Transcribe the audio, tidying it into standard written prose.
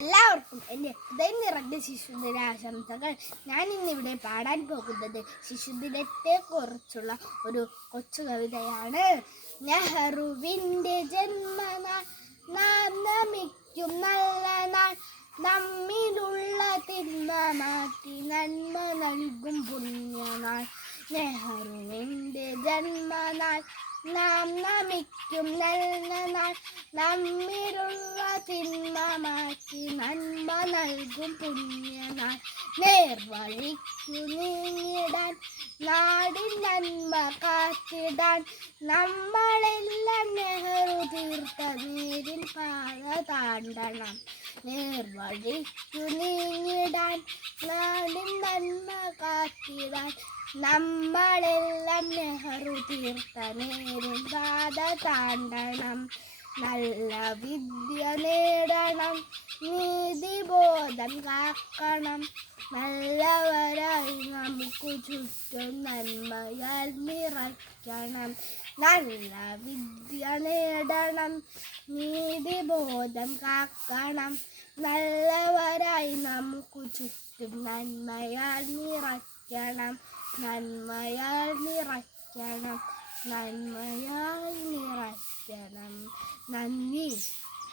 എല്ലാവർക്കും എൻ്റെ ഹൃദയം നിറഞ്ഞ ശിശുദിനാശംസകൾ. ഞാൻ ഇന്നിവിടെ പാടാൻ പോകുന്നത് ശിശുദിനത്തെക്കുറിച്ചുള്ള ഒരു കൊച്ചു കവിതയാണ്. നെഹ്റുവിൻ്റെ ജന്മനാൾ, നാം നമിക്കും നല്ല നാൾ, നമ്മിലുള്ള തിന്മ മാറ്റി നന്മ നൽകും പുണ്യനാൾ. നെഹ്റുവിൻ്റെ ജന്മനാൾ, നാം നമിക്കും നല്ല നാൾ, നമ്മിലുള്ള തിന്മ മാറ്റി നന്മ നൽകും പുണ്യനാൾ. നേർവഴിക്കു നീങ്ങിടാൻ, നാടിൻ നന്മ കാത്തിടാൻ, നമ്മളെല്ലാം നെഹ്റു തീർത്ത നേരിൻ പാത താണ്ടണം. നേർവഴിക്കു നീങ്ങിടാൻ, നാടിൻ നന്മ കാത്തിടാൻ, നമ്മളെല്ലാം നെഹ്റു തീർത്ത നേരിൻ പാത താണ്ടണം. നല്ല വിദ്യ നേടണം, നീതിബോധം കാക്കണം, നല്ലവരായി നമുക്ക് ചുറ്റും നന്മയാൽ നിറയ്ക്കണം. നല്ല വിദ്യ നേടണം, നീതിബോധം കാക്കണം, നല്ലവരായി നമുക്ക് ചുറ്റും നന്മയാൽ നിറയ്ക്കണം. നന്മയാൽ നിറയ്ക്കണം, നന്മയാൽ നിറയ്ക്കണം. നന്ദി.